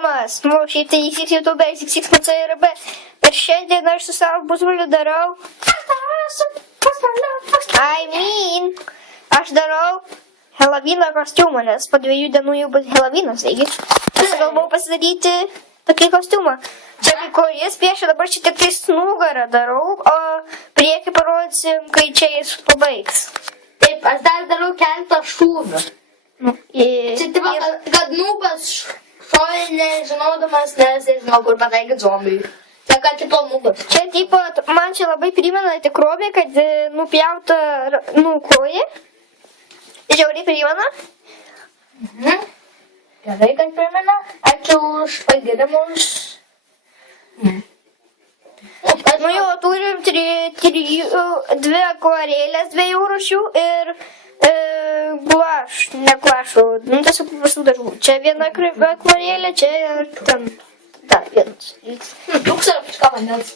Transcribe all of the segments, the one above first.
Tomas, nu, šitai įsiks YouTube, įsiks CRB. Ir šiandien aš su savo pusbroliu darau... Aš darau Helovino kostiumą, nes po 2 dienų jau bus Helovinas, taigi. Aš galvau pasidaryti tokį kostiumą. Čia kai kuris piešia, dabar čia tik tais nugarą darau, o priekį parodysim, kai čia jis pabaigs. Taip, aš dar darau keletą šūvių. Čia taip, kad nubas šovė nežinodamas, nes nežinau, kur pataikyti zombiui. Čia ką tipo nubas. Čia tipo, man čia labai primena tikrovė, kad nupjauta koja. Žiauriai primena. Gerai, kad primena. Ačiū už pagirimus. Nu jau turim 2 akvarėlės 2 rūšių ir ne guašų, nu tiesiog visų dažų. Čia viena akvarėlė, čia ir ten. Da, vienas. Trūks ar kažką vandens.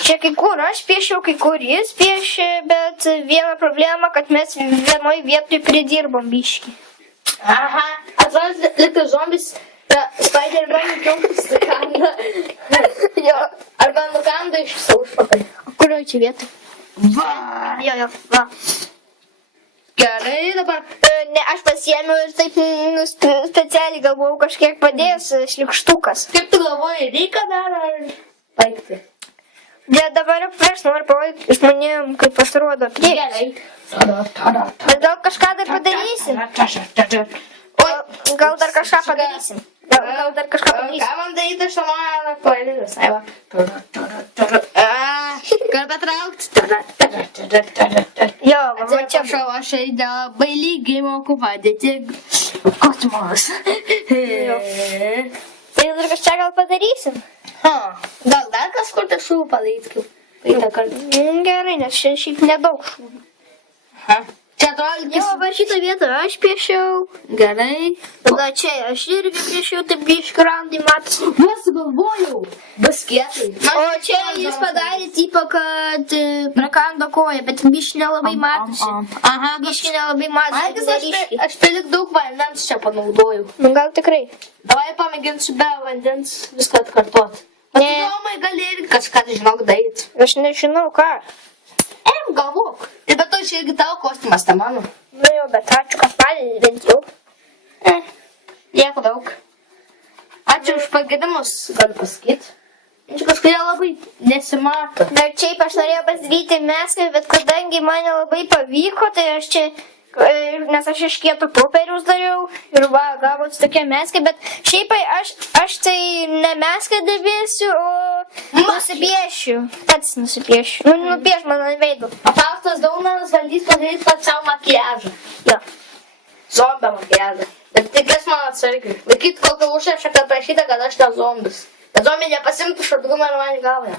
Čia kai kur aš piešiau, kai kur jis piešė, bet viena problema, kad mes vienoj vietoj pridirbom biškį. Aha, atrodo, liktai zombis Spider-Man nukautus nukanda. Arba nukanda iš savo užpakalį. O kurioj čia vietoj? Va! Jo, va. Gerai, dabar. Ne, aš pasiėmiau ir taip specialiai galvojau kažkiek padės šlikštukas. Kaip tu galvoji, reikia dar ar baigti? Bet dabar aš noriu parodyti žmonėm, kaip pasirodo priekis. Gerai. Bet gal kažką dar padarysim? Gal dar kažką padarysim? Gal dar kažką padarysim? Ką man daryti, aš mano pavadinimas? Aiva. Gal patraukti? Jo, va čia. Atsiprašau, aš labai lygiai moku padėti kosmos. Tai dar kažką gal padarysim? Gal dar kažkur tą šūvų padaryti kaip? Gerai, nes šiaip nedaug šūvių. Čia atrodo, Jo, va šitą vietą aš piešiau. gerai. Tada čia aš irgi piešiau, taip biškį randai matosi. Mes sugalvojau. Baskietai. O čia jis padarė tipo, kad prakando koją, bet biškį nelabai matosi. Aha, Biškį nelabai matosi. aš pelik daug vandens čia panaudojau. Nu gal tikrai. Davai pamėginsiu be vandens viską atkartot. Bet Ne. įdomai gali irgi kažką, žinok, daryti. Aš nežinau ką. Galvok. Ir be to čia irgi tavo kostiumas, tai mano. Nu jau, bet ačiū, kad padedi bent jau. Nieko daug. Ačiū už pagėdimus, galiu pasakyti. Čia kažkodėl labai nesimato. Dar čia aš norėjau pasidaryti meską, bet kadangi man nelabai pavyko, tai aš čia, nes aš iš kieto popieriaus dariau ir va, gavosi tokia meskai, bet šiaip aš tai ne meską dėbėsiu, o nusipiešiu. Pats nusipiešiu. Nu, nupieš man ant veidų. Faustas Daunaras valdys padaryti pats savo makiažą. Jo. Zombio makiažą. Bet tikės man atsargiai. Laikyt kokią užrašą, kad prašyta, kad aš ne zombis. Kad zombiai nepasimtų šartgumą ir man į galvą.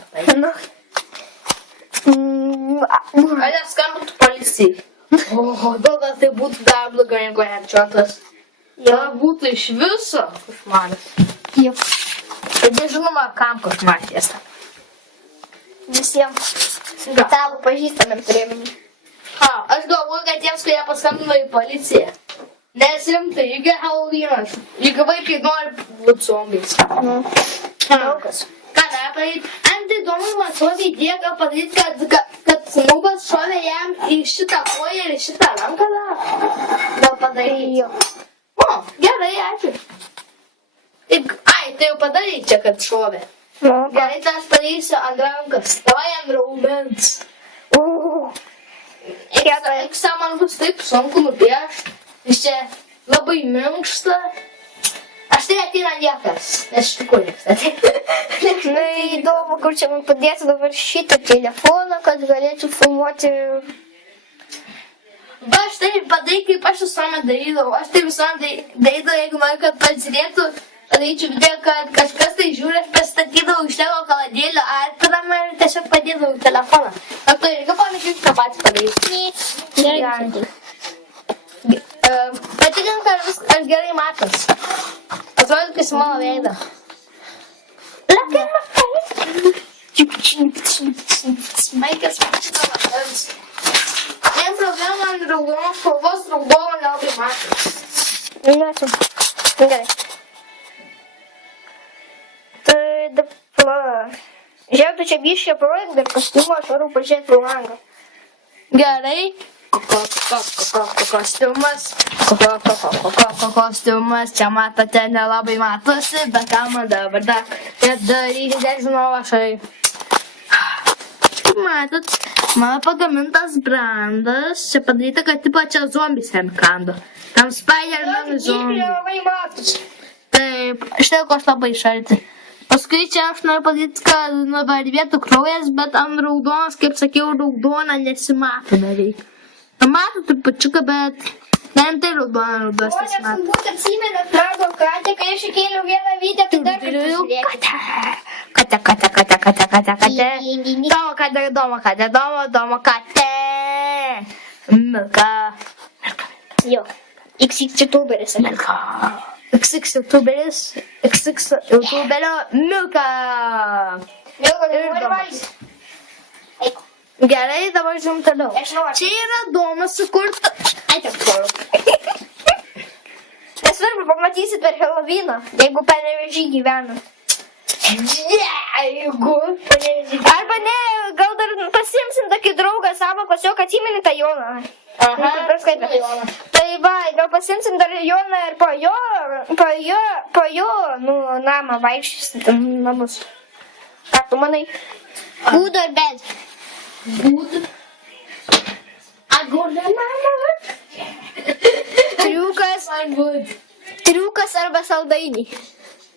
Ar neskambintų policijai? O, gal tai būtų dar blogai negu headshottas. Jo. Būtų iš viso košmaras. Jo. Bet nežinoma, kam košmaras tiesa. Visiems. Tavo pažįstamėm turėjom. Aš galvoju, kad tiems, kurie paskambino į policiją. Nes rimtai, juk Halloweenas. Juk vaikai nori būti zombiais. Daugas. Ką dar padaryti? Antidomui man šovė idėja, ką padaryti, kad nubas šovė jam į šitą koją ir į šitą ranką dar. Gal padaryti? Jo. O, gerai, ačiū. Ai, tai jau padarai čia, kad šovė. Gerai, tai aš padarysiu ant rankas. Davai ant raumens. Eksą man bus taip sunku nupiešti. Iš čia labai minkšta. Aš tai ateina niekas. Nes iš tikrųjų niekas ateina. Na įdomu, kur čia man padėti dabar šitą telefoną, kad galėčiau filmuoti. Va, aš tai padarai, kaip aš visuomet darydavau. Aš tai visuomet darydavau, jeigu noriu, kad pažiūrėtų. Padaryčiau video, kad kažkas tai žiūri, aš pastatydavau iš tavo kaladėlio atpiramą ir tiesiog padėdavau telefoną. Ar tu irgi pamėginti tą patį padaryti? Gerai. Patikink, ar gerai matas. Atrodo, kad jis mano veidą. Look in my face. Maikas pašta vandens. Vien problema ant raudonos spalvos raudono nelabai matas. Nesu. Gerai. kad čia biškė projektą ir kostiumą, aš varu pažiūrėti pro langą. Gerai. Kostiumas. Čia matote, nelabai matosi, bet ką man dabar dar. Daryti, nežinau, aš. Matot, mano pagamintas brandas. Čia padaryta, kad tipo čia zombis jam kando. Tam Spider-Man zombis. Labai matos. Taip, štai ko aš labai šalti. Paskui čia aš noriu padaryti, kad nuvarvėtų kraujas, bet ant raudonas, kaip sakiau, raudona nesimato beveik. Mato trupučiuką, bet tai raudonas Žmonės nesimato. turbūt atsimena Fraudo katę, kai aš įkėliau vieną video, tai dar kartą žiūrėkite. Kate. Domo kate. Milka. Jo, XX youtuberis. Milka. XX youtuberio Milka. Jau, kad nori valgyti. Eik. Gerai, dabar žiūrim toliau. Aš noriu. Čia yra domas sukurta. Eik, nesvarbu, pamatysit per Helovyną, jeigu Panevėžy gyvena. Jeigu. Arba ne, gal dar pasiimsim tokį draugą savo, pasiok atsimeni tą Joną. Aha, Tai va, gal pasiimsim dar Joną ir po jo, namą vaikščiosim, ten namus. Ką tu manai? Būdo ir bet. Būtų. Agurda mama. Triukas arba saldainiai.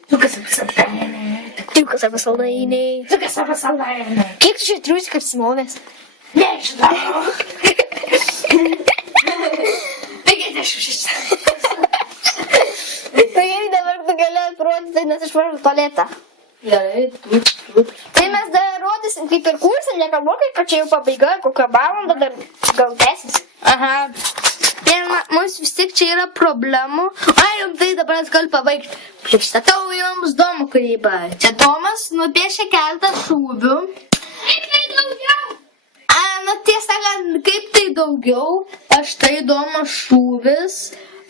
Triukas arba saldainiai. Kiek tu čia triusik apsimovęs? Nežinau. 56. Tai dabar tu gali atrodyti, nes aš važiu tualetą. Gerai, Tai mes dar rodysim kaip ir kursą, nekalbu, kaip čia jau pabaiga, kokią valandą dar gal tęsis. Aha. Ir mums vis tik čia yra problemų. Ai, jums tai dabar aš galiu pabaigti. Pristatau jums Domo kūrybą. Čia Tomas nupiešė keletą šūvių. Kaip tai daugiau? Tiesą, kaip tai daugiau, aš tai Domo šūvis.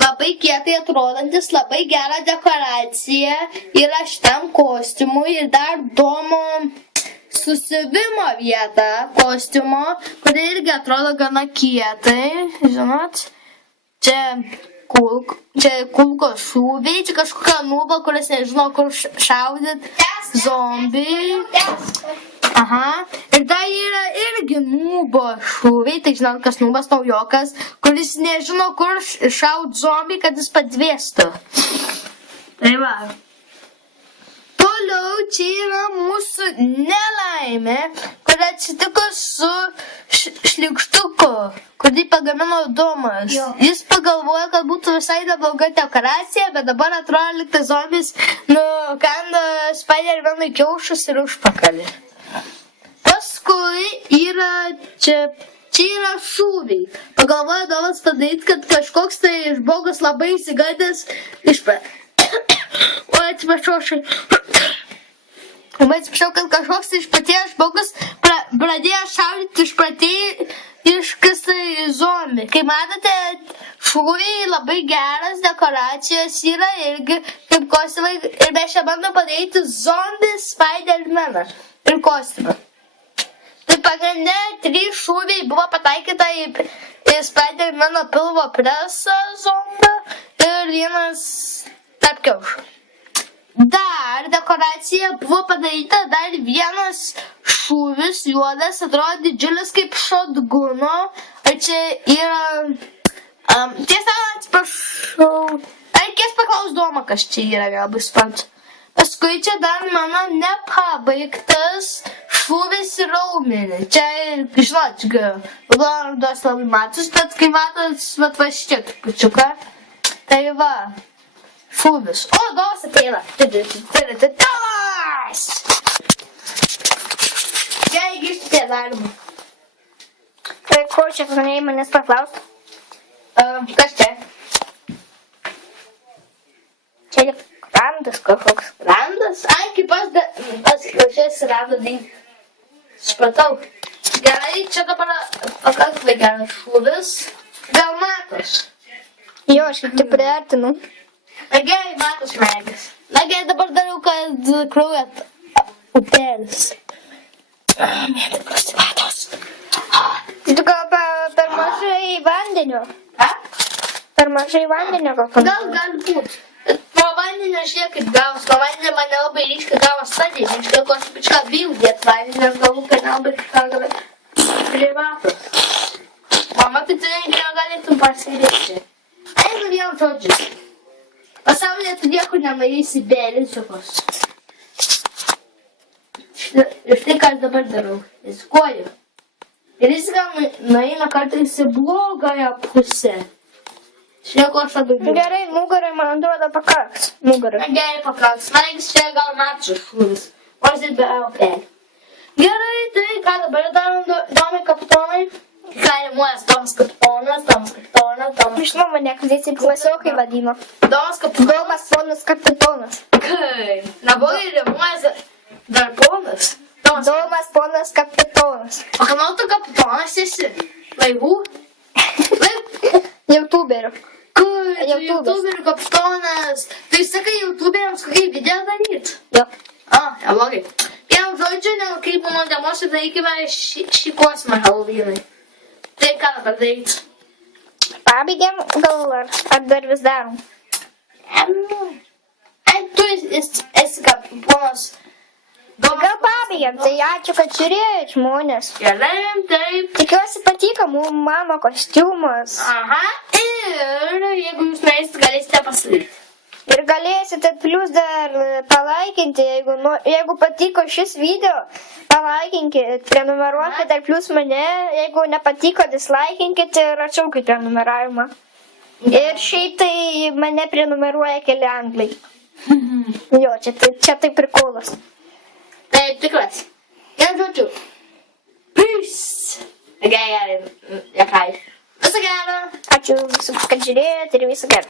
Labai kietai atrodantis, labai gera dekoracija yra šitam kostiumui ir dar Domo susivimo vieta kostiumo, kuri irgi atrodo gana kietai, žinot. Čia kulkos šūviai, čia kažkokia nūba, kuris nežino, kur šaudyt, zombiai. Aha, ir dar yra irgi nūbo šūviai, tai žinot, kas nūbas naujokas, kuris nežino, kur šaut zombiai, kad jis padvėstų. Tai va. Toliau čia yra mūsų nelaimė, kuri atsitiko su šlikštuku, kurį pagamino Domas. Jis pagalvojo, kad būtų visai nebloga dekoracija, bet dabar atrodo, lyg tai zombis nukanda Spider-Manui kiaušus ir užpakalį. Paskui yra čia yra šūviai. Pagalvojo Domas padaryti, kad kažkoks tai žmogus labai įsigandęs O atsiprašau, kad kažkoks išpatėjęs žmogus pradėjo šaudyti išpratėjiškas zombį. Kaip matote, šūviai labai geras, dekoracijos yra irgi kaip kostiumai. Ir mes čia bandom padaryti zombį Spider-Maną ir kostiumą. Tai pagrinde 3 šūviai buvo pataikyta į Spider-Mano pilvo presą zombą ir vienas tarp kiaušų. Dar dekoracija buvo padaryta dar vienas šūvis juodas, atrodo didžiulis kaip šotguno. Ir čia yra... tiesa, atsiprašau. Reikės paklaus Domą, kas čia yra, galbūt suprantu. Paskui čia dar mano nepabaigtas šūvis į raumenį. Čia, žinot, rudos labai matus, bet kai matot, va šiek trupučiuką. Tai va. Šūvis. O, Domas ateina. Domas! Gerai, grįžti prie darbo. Tai ko čia norėjai manęs paklausti? Kas čia? Čia randas kažkoks. Randas? Ai, kaip aš atsirado dėlį. Supratau. Gerai, čia dabar pakankamai geras šūvis. Gal matos? Jo, aš kaip tik priartinu. Na gerai, matos megas. Na gerai, dabar dariau, kad kraujo upėlis. Mėgdavos vatos. Tu gal per mažai vandenio? A? Per mažai vandenio gal Gal gali būt. Nuo vandenio žiūrėk kaip gavos. Nuo vandenio man nelabai ryškiai gavos stadiją. Reiškia, ko aš pičką bijau dėt vandenį, aš galvoju, kad nelabai kažką gali prie vatos. Mama, tai tu negalėtum pasidėti. Einu vėl žodžius. Pasaulyje tu niekur nenueisi be rizikos. Ir štai ką aš dabar darau. Rizikuoju. Rizika nueina kartais į blogąją pusę. Šnieko aš labai bijau. Gerai, nugarai, man atrodo, pakaks. Nugarai. Gerai pakaks. Man reikia čia gal mačas šūvis. Vos ir be upelį. Gerai, tai ką dabar darom, domai kapitonai? Ką rimuojas, Domas kapitonas, Domas kapitonas, Domas. Žinau, mane kadaise klasiokai vadino. Domas kapitonas. Domas ponas kapitonas. Kai? Neblogai rimuojas dar ponas. Domas ponas kapitonas. O kanal tu kapitonas esi? Laivų? Laivų? YouTuberių. Kai? YouTube'as. YouTuberių kapitonas. Tai sakai YouTuberiams kokį video daryt? Jo. Neblogai. Vienu žodžiu, nenukrypom nuo demos ir darykime šį kosmą Halloween'ai. Tai ką dabar daryt? Pabaigėm gal ar dar vis darom? Tu esi kaip ponas. Gal pabaigėm, tai ačiū, kad žiūrėjot žmonės. Gerai, taip. Tikiuosi patiko mano kostiumas. Aha. Ir jeigu jūs norėsite, galėsite pasidaryti. Ir galėsite plus dar palaikinti, jeigu patiko šis video, palaikinkit, prenumeruokit dar plus mane, jeigu nepatiko, dislaikinkit ir atšaukit prenumeravimą. Ir šiaip tai mane prenumeruoja keli anglai. Jo, čia tai prikolas. Taip, tikras. Vienu žodžiu. Peace. Gerai. Viso gero. Ačiū visų, kad žiūrėjot ir viso gero.